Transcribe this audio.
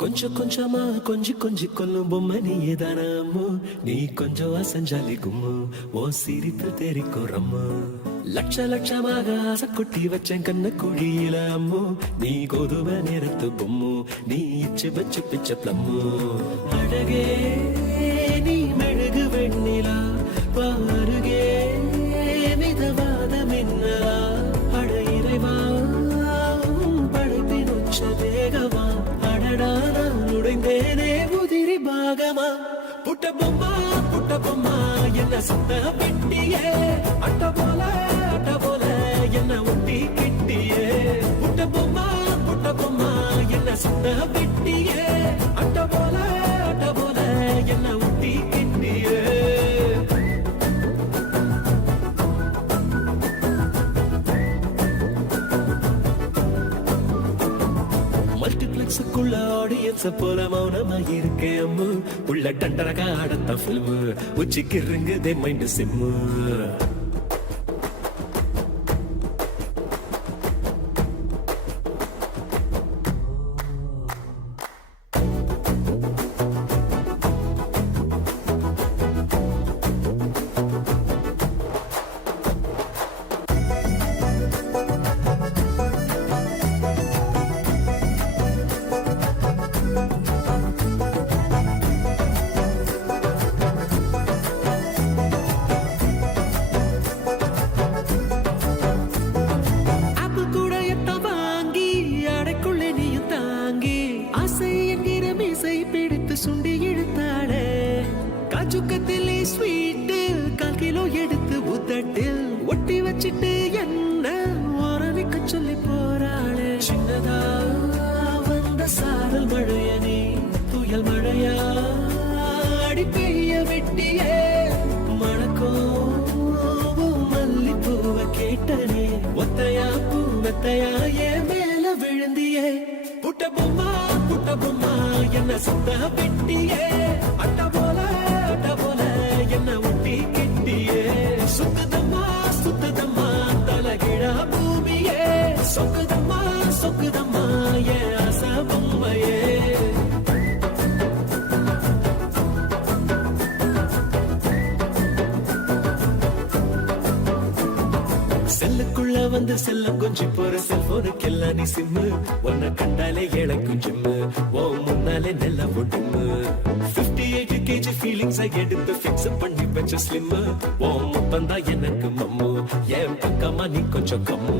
கொஞ்சம் கொஞ்சமா கொஞ்சி கொஞ்சி கொல்லும் பொம்மை நீயே தானம்மோ, நீ கொஞ்சம் அசஞ்சாலி கும்மு, ஓ சிரிப்பு தெரிக்கும் ரம்மு. லட்ச லட்சமாக ஆசை கொட்டி வச்சேன் கண்ண குழியில அம்மோ, நீ கோதுமை நேரத்து பொம்மு, நீ இச்சு வச்சு பிச்ச பிளம்மு. அழகே நீ மெழுகு வெண்ணிலா, பாருகே மிதவாத மின்னலா, அட இறைவா படைப்பின் உச்ச வேகமா, நுழைந்தேனே உதிரி பாகமா. புட்ட பொம்மா என்ன சுத்த பெட்டியே, அட்ட போல என்ன ஒட்டி கிட்டியே. புட்ட பொம்மா என்ன சுத்த பெட்டியே, அட்ட போல என்ன ஒட்டி கிட்டியே. மல்டிபிளெக்ஸுக்குள்ள ஆடியன்ஸ் போல மௌனமா இருக்கேன் அம்மு, உள்ள டண்டரகா ஆடத்த பிலிமு, உச்சிக்கு இருங்குதே மைண்ட் சிம்மு. சுண்டி இழுத்தாளே காச்சுக்கத்திலே ஸ்வீட்டு, 1/4 கிலோ எடுத்து உதட்டில் ஒட்டி வச்சிட்டு என்ன ஓரவிக்க சொல்லி போறாளே. சின்னதா வந்த சாரல் மழைய நீ புயல் மழையா அடி பெய்ய வெட்டியே, மணக்கோ மல்லிப்பூவ கேட்டனே, ஒத்தையா பூ மெத்தையா ஏன் மேல விழுந்தியே. புட்ட பொம்மா என்ன சுத்த பெட்டியே, அட்ட போல என்ன ஒட்டி கிட்டியே. சுத்துதம்மா தலகிழா பூமியே, சொக்குதம்மா ஏன் ஆச பொம்மையே. செல்லுக்குள்ள வந்து செல்லம் கொஞ்சி போற செல்போனுக்கு எல்லாம் நீ சிம்மு, உன்னை கண்டாலே இழக்கும் ஜிம்மு, ஓ முன்னாலே நெல்ல ஒட்டுமு. 58 kg ஃபீலிங்ஸை எடுத்து ஃபிக்ஸ் பண்ணி வச்ச ஸ்லிம்மு, ஓ முப்பந்தா எனக்கு மம்மு, என் பக்கமா நீ கொஞ்சம் கம்மு.